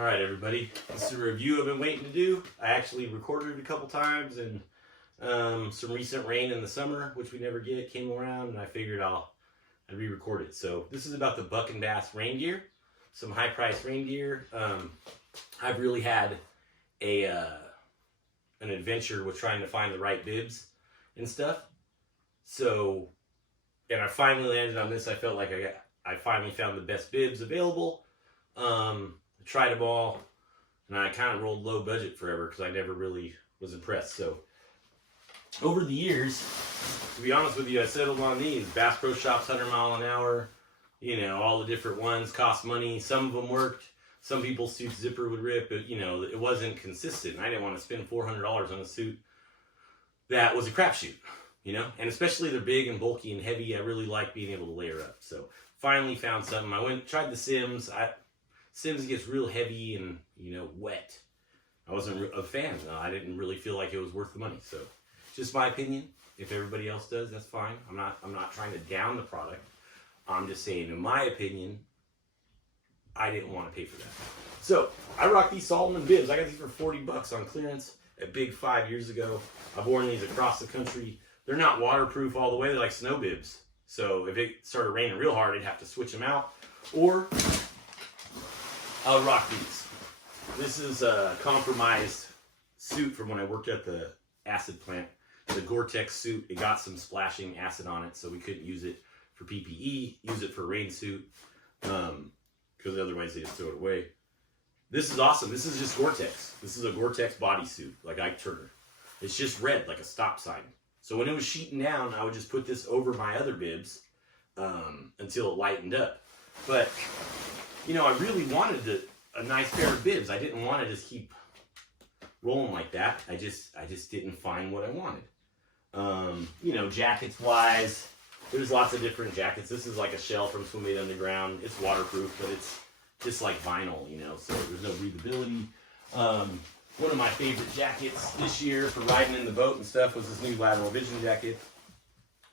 All right, everybody. This is a review I've been waiting to do. I actually recorded it a couple times, and some recent rain in the summer, which we never get, came around, and I figured I'd re-record it. So this is about the Buck and Bass rain gear, some high-priced rain gear. I've really had an adventure with trying to find the right bibs and stuff. So, and I finally landed on this. I felt like I finally found the best bibs available. I tried them all, and I kind of rolled low budget forever because I never really was impressed. So over the years, to be honest with you, I settled on these. Bass Pro Shops, 100 mile an hour, you know, all the different ones cost money. Some of them worked. Some people's suit zipper would rip, but, you know, it wasn't consistent. I didn't want to spend $400 on a suit that was a crapshoot, you know, and especially they're big and bulky and heavy. I really like being able to layer up. So finally found something. I tried the Sims. Sims gets real heavy and, you know, wet. I wasn't a fan. I didn't really feel like it was worth the money. So just my opinion. If everybody else does, that's fine. I'm not trying to down the product. I'm just saying, in my opinion, I didn't want to pay for that. So I rock these Solomon bibs. I got these for 40 bucks on clearance at Big 5 years ago. I've worn these across the country. They're not waterproof all the way. They're like snow bibs. So if it started raining real hard, I'd have to switch them out. Or I'll rock these. This is a compromised suit from when I worked at the acid plant. The Gore-Tex suit, it got some splashing acid on it, so we couldn't use it for PPE, use it for a rain suit, because otherwise they just throw it away. This is awesome. This is just Gore-Tex. This is a Gore-Tex bodysuit, like Ike Turner. It's just red, like a stop sign. So when it was sheeting down, I would just put this over my other bibs until it lightened up. But you know, I really wanted a nice pair of bibs. I didn't want to just keep rolling like that. I just didn't find what I wanted. You know, jackets wise, there's lots of different jackets. This is like a shell from Swim Made Underground. It's waterproof, but it's just like vinyl, you know, so there's no breathability. One of my favorite jackets this year for riding in the boat and stuff was this new Lateral Vision jacket.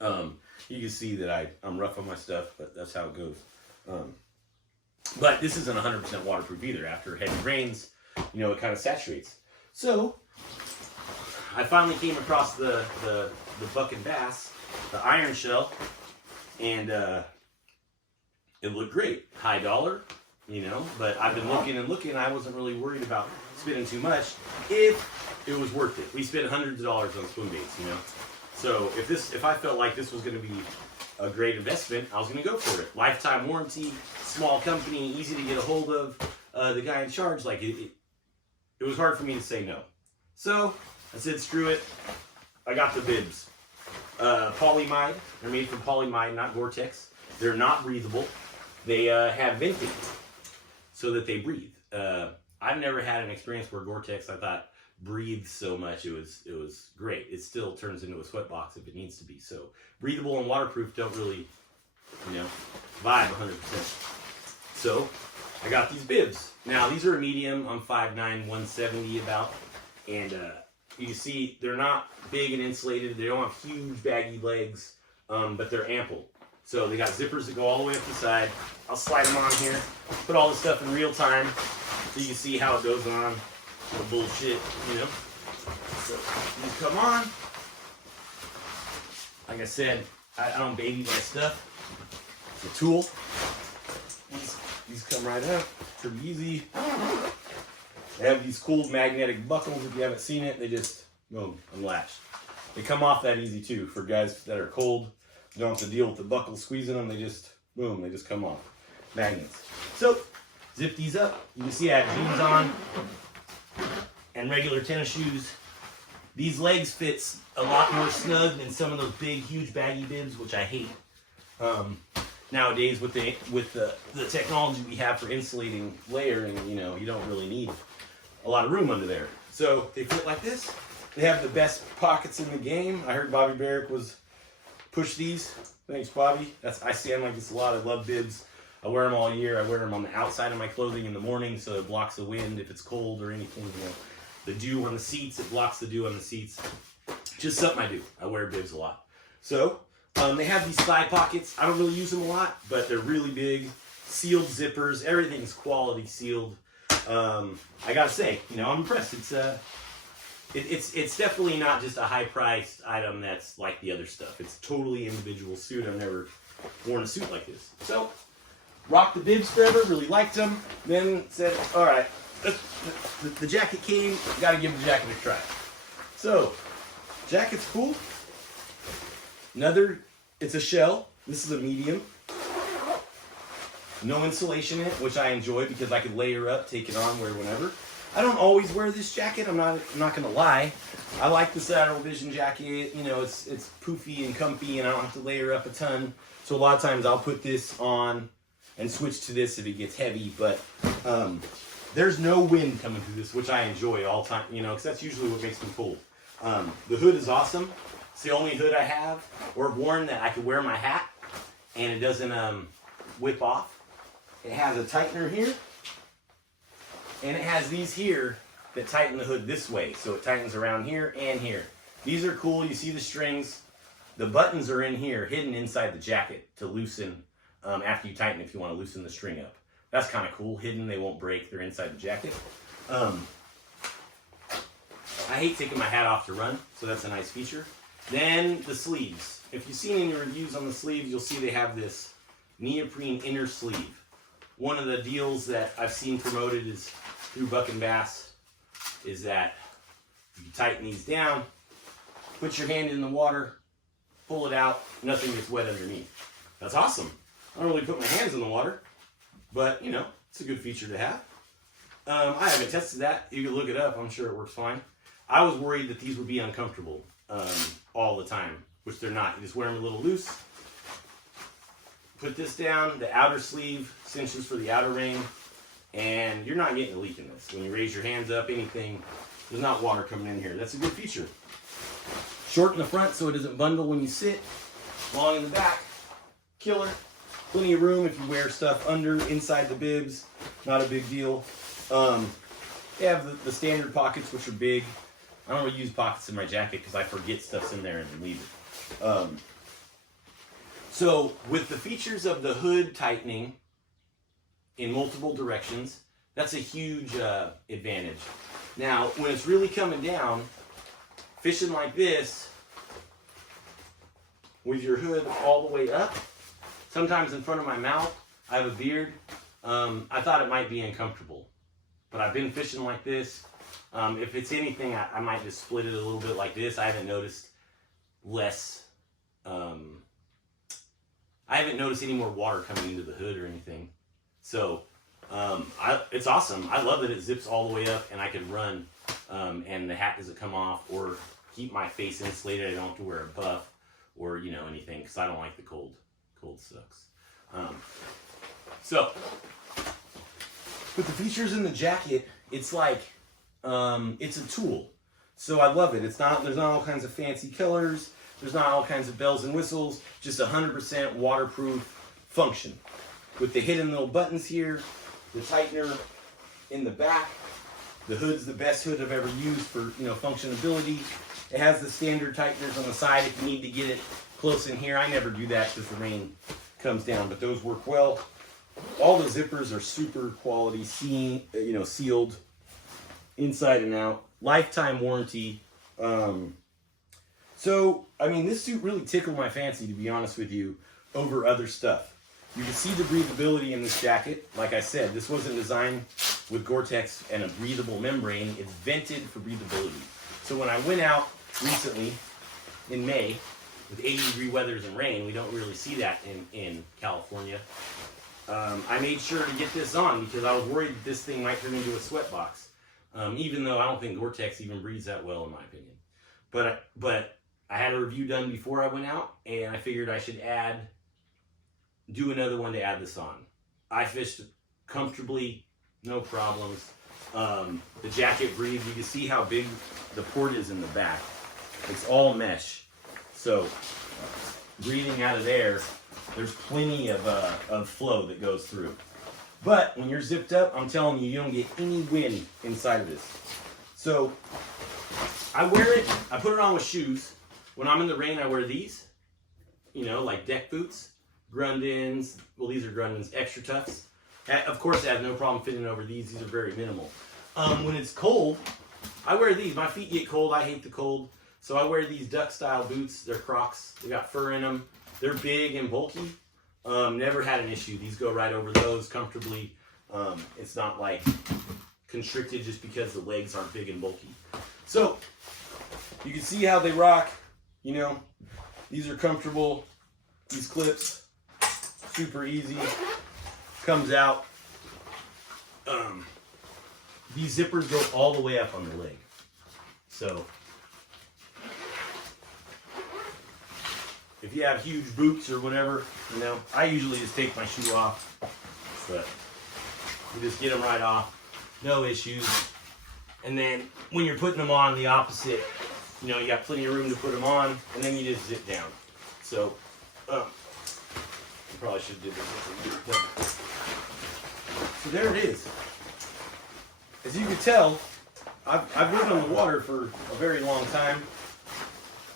You can see that I'm rough on my stuff, but that's how it goes. But this isn't 100% waterproof either. After heavy rains, you know, it kind of saturates. So I finally came across the Buck and Bass, the iron shell, and it looked great. High dollar, you know, but I've been looking and looking. I wasn't really worried about spending too much if it was worth it. We spent hundreds of dollars on swim baits, you know. So if I felt like this was going to be a great investment, I was going to go for it. Lifetime warranty, small company, easy to get a hold of. The guy in charge, like it was hard for me to say no. So I said, screw it. I got the bibs. Polyamide. They're made from polyamide, not Gore-Tex. They're not breathable. They have venting so that they breathe. I've never had an experience where Gore-Tex, I thought, breathes so much. It was great. It still turns into a sweat box if it needs to be. So breathable and waterproof don't really, you know, vibe 100%. So I got these bibs. Now these are a medium. I'm 5'9", 170 about, and you can see they're not big and insulated. They don't have huge baggy legs, but they're ample. So they got zippers that go all the way up the side. I'll slide them on here, put all this stuff in real time so you can see how it goes on. No bullshit, you know. So these come on. Like I said, I don't baby my stuff. It's a tool. These come right up. Pretty easy. They have these cool magnetic buckles. If you haven't seen it, they just boom, unlatched. They come off that easy too for guys that are cold. You don't have to deal with the buckle squeezing them. They just boom, they just come off. Magnets. So zip these up. You can see I have jeans on and regular tennis shoes. These legs fits a lot more snug than some of those big, huge baggy bibs, which I hate. Nowadays, with the technology we have for insulating layering, you know, you don't really need a lot of room under there. So they fit like this. They have the best pockets in the game. I heard Bobby Barrick was push these. Thanks, Bobby. I stand like this a lot. I love bibs. I wear them all year. I wear them on the outside of my clothing in the morning so it blocks the wind if it's cold or anything, you know. The dew on the seats, it blocks the dew on the seats. Just something I do. I wear bibs a lot. So they have these thigh pockets. I don't really use them a lot, but they're really big. Sealed zippers. Everything's quality sealed. I gotta say, you know, I'm impressed. It's definitely not just a high-priced item that's like the other stuff. It's a totally individual suit. I've never worn a suit like this. So, rocked the bibs forever, really liked them. Then said, all right, the jacket came, gotta give the jacket a try. So, jacket's cool. It's a shell. This is a medium. No insulation in it, which I enjoy because I could layer up, take it on, wear whenever. I don't always wear this jacket. I'm not gonna lie. I like the Lateral Vision jacket. You know, it's poofy and comfy, and I don't have to layer up a ton. So a lot of times I'll put this on and switch to this if it gets heavy. But there's no wind coming through this, which I enjoy all the time. You know, because that's usually what makes me cold. The hood is awesome. It's the only hood I have or worn that I could wear my hat and it doesn't whip off. It has a tightener here. And it has these here that tighten the hood this way. So it tightens around here and here. These are cool. You see the strings. The buttons are in here, hidden inside the jacket to loosen after you tighten if you want to loosen the string up. That's kind of cool. Hidden, they won't break. They're inside the jacket. I hate taking my hat off to run, so that's a nice feature. Then the sleeves. If you've seen any reviews on the sleeves, you'll see they have this neoprene inner sleeve. One of the deals that I've seen promoted is through Buck and Bass is that you tighten these down, put your hand in the water, pull it out, nothing gets wet underneath. That's awesome. I don't really put my hands in the water, but you know, it's a good feature to have. I haven't tested that. You can look it up. I'm sure it works fine. I was worried that these would be uncomfortable all the time, which they're not. You just wear them a little loose. Put this down, the outer sleeve cinches for the outer ring, and you're not getting a leak in this. When you raise your hands up, anything, there's not water coming in here. That's a good feature. Short in the front so it doesn't bundle when you sit. Long in the back. Killer. Plenty of room if you wear stuff under, inside the bibs. Not a big deal. They have the standard pockets, which are big. I don't really use pockets in my jacket because I forget stuff's in there and then leave it. So with the features of the hood tightening in multiple directions, that's a huge advantage. Now, when it's really coming down, fishing like this, with your hood all the way up, sometimes in front of my mouth, I have a beard, I thought it might be uncomfortable. But I've been fishing like this. If it's anything, I might just split it a little bit like this. I haven't noticed I haven't noticed any more water coming into the hood or anything. So it's awesome. I love that it zips all the way up and I can run and the hat doesn't come off or keep my face insulated. I don't have to wear a buff or, you know, anything because I don't like the cold. Cold sucks. So with the features in the jacket, it's like, it's a tool. So I love it. There's not all kinds of fancy colors. There's not all kinds of bells and whistles, just 100% waterproof function. With the hidden little buttons here, the tightener in the back. The hood's the best hood I've ever used for, you know, functionability. It has the standard tighteners on the side if you need to get it close in here. I never do that because the rain comes down, but those work well. All the zippers are super quality, sealed inside and out. Lifetime warranty. So, I mean, this suit really tickled my fancy, to be honest with you, over other stuff. You can see the breathability in this jacket. Like I said, this wasn't designed with Gore-Tex and a breathable membrane. It's vented for breathability. So when I went out recently in May with 80-degree weathers and rain, we don't really see that in California. I made sure to get this on because I was worried that this thing might turn into a sweat box. Even though I don't think Gore-Tex even breathes that well, in my opinion. But I had a review done before I went out, and I figured I should do another one to add this on. I fished comfortably, no problems. The jacket breathes. You can see how big the port is in the back. It's all mesh. So breathing out of there, there's plenty of flow that goes through. But when you're zipped up, I'm telling you, you don't get any wind inside of this. So I wear it, I put it on with shoes. When I'm in the rain, I wear these, you know, like deck boots, Grundens. Well, these are Grundens Extra Toughs. Of course, I have no problem fitting over these. These are very minimal. When it's cold, I wear these. My feet get cold. I hate the cold. So I wear these duck-style boots. They're Crocs. They got fur in them. They're big and bulky. Never had an issue. These go right over those comfortably. It's not like constricted just because the legs aren't big and bulky. So you can see how they rock. You know, these are comfortable. These clips, super easy. Comes out. These zippers go all the way up on the leg. So if you have huge boots or whatever, you know, I usually just take my shoe off, but you just get them right off, no issues. And then when you're putting them on, the opposite, you know, you got plenty of room to put them on, and then you just zip down. So, you probably should do this. So there it is. As you can tell, I've lived on the water for a very long time.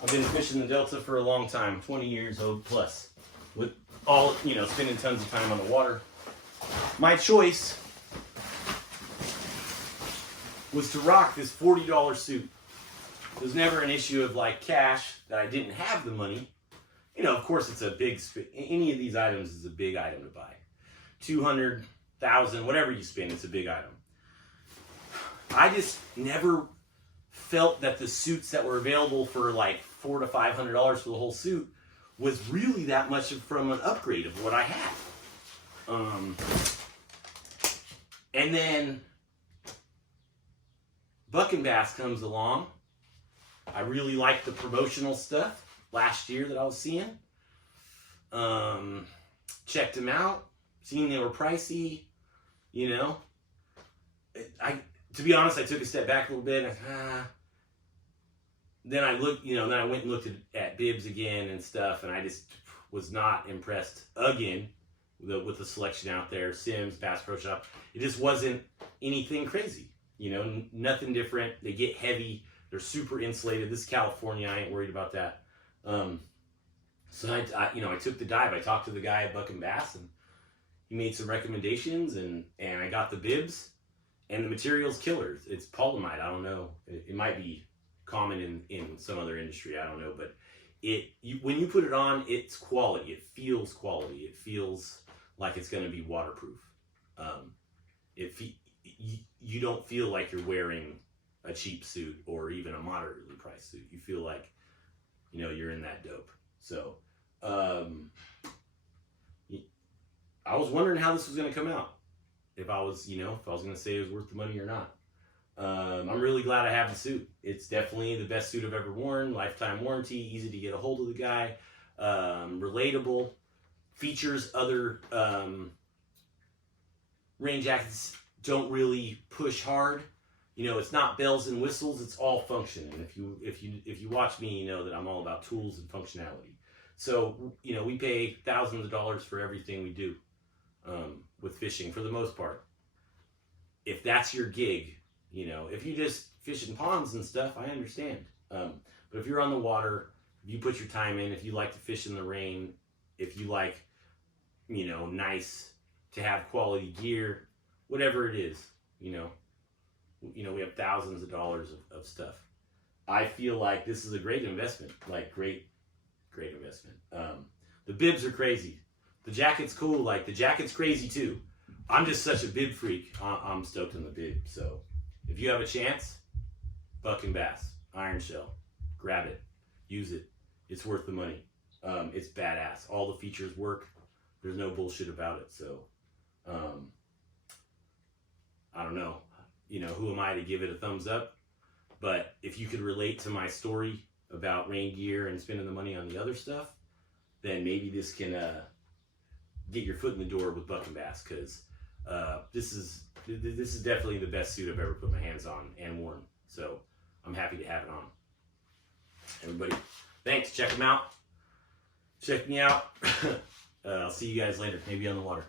I've been fishing the Delta for a long time, 20 years old plus, with all, you know, spending tons of time on the water. My choice was to rock this $40 suit. It was never an issue of like cash that I didn't have the money. You know, of course, it's a big, any of these items is a big item to buy. 200,000, whatever you spend, it's a big item. I just never felt that the suits that were available for like $400 to $500 for the whole suit was really that much from an upgrade of what I had. And then Buck and Bass comes along. I really liked the promotional stuff last year that I was seeing. Checked them out, seen they were pricey, you know. To be honest, I took a step back a little bit. Then I looked, you know, then I went and looked at bibs again and stuff, and I just was not impressed again with the selection out there. Sims, Bass Pro Shop. It just wasn't anything crazy, you know, nothing different. They get heavy. They're super insulated. This is California. I ain't worried about that. So I took the dive. I talked to the guy at Buck and Bass, and he made some recommendations, and I got the bibs. And the material's killer. It's polyamide. I don't know. It might be common in some other industry. I don't know. But when you put it on, it's quality. It feels quality. It feels like it's going to be waterproof. You don't feel like you're wearing a cheap suit or even a moderately priced suit. You feel like, you know, you're in that dope. So I was wondering how this was going to come out. If I was going to say it was worth the money or not. I'm really glad I have the suit. It's definitely the best suit I've ever worn. Lifetime warranty, easy to get a hold of the guy, relatable, features other rain jackets don't really push hard. You know, it's not bells and whistles. It's all function. And if you watch me, you know that I'm all about tools and functionality. So, you know, we pay thousands of dollars for everything we do. With fishing for the most part. If that's your gig, you know, if you just fish in ponds and stuff, I understand. But if you're on the water, if you put your time in, if you like to fish in the rain, if you like, you know, nice to have quality gear, whatever it is, you know, we have thousands of dollars of stuff. I feel like this is a great investment, like great investment. The bibs are crazy. The jacket's cool, like the jacket's crazy too. I'm just such a bib freak. I'm stoked on the bib. So if you have a chance, Buck and Bass, Iron Shell, grab it, use it. It's worth the money. It's badass. All the features work. There's no bullshit about it. So I don't know. You know, who am I to give it a thumbs up? But if you could relate to my story about rain gear and spending the money on the other stuff, then maybe this can get your foot in the door with Buck and Bass, because this is definitely the best suit I've ever put my hands on and worn. So I'm happy to have it on. Everybody, thanks. Check them out. Check me out. I'll see you guys later, maybe on the water.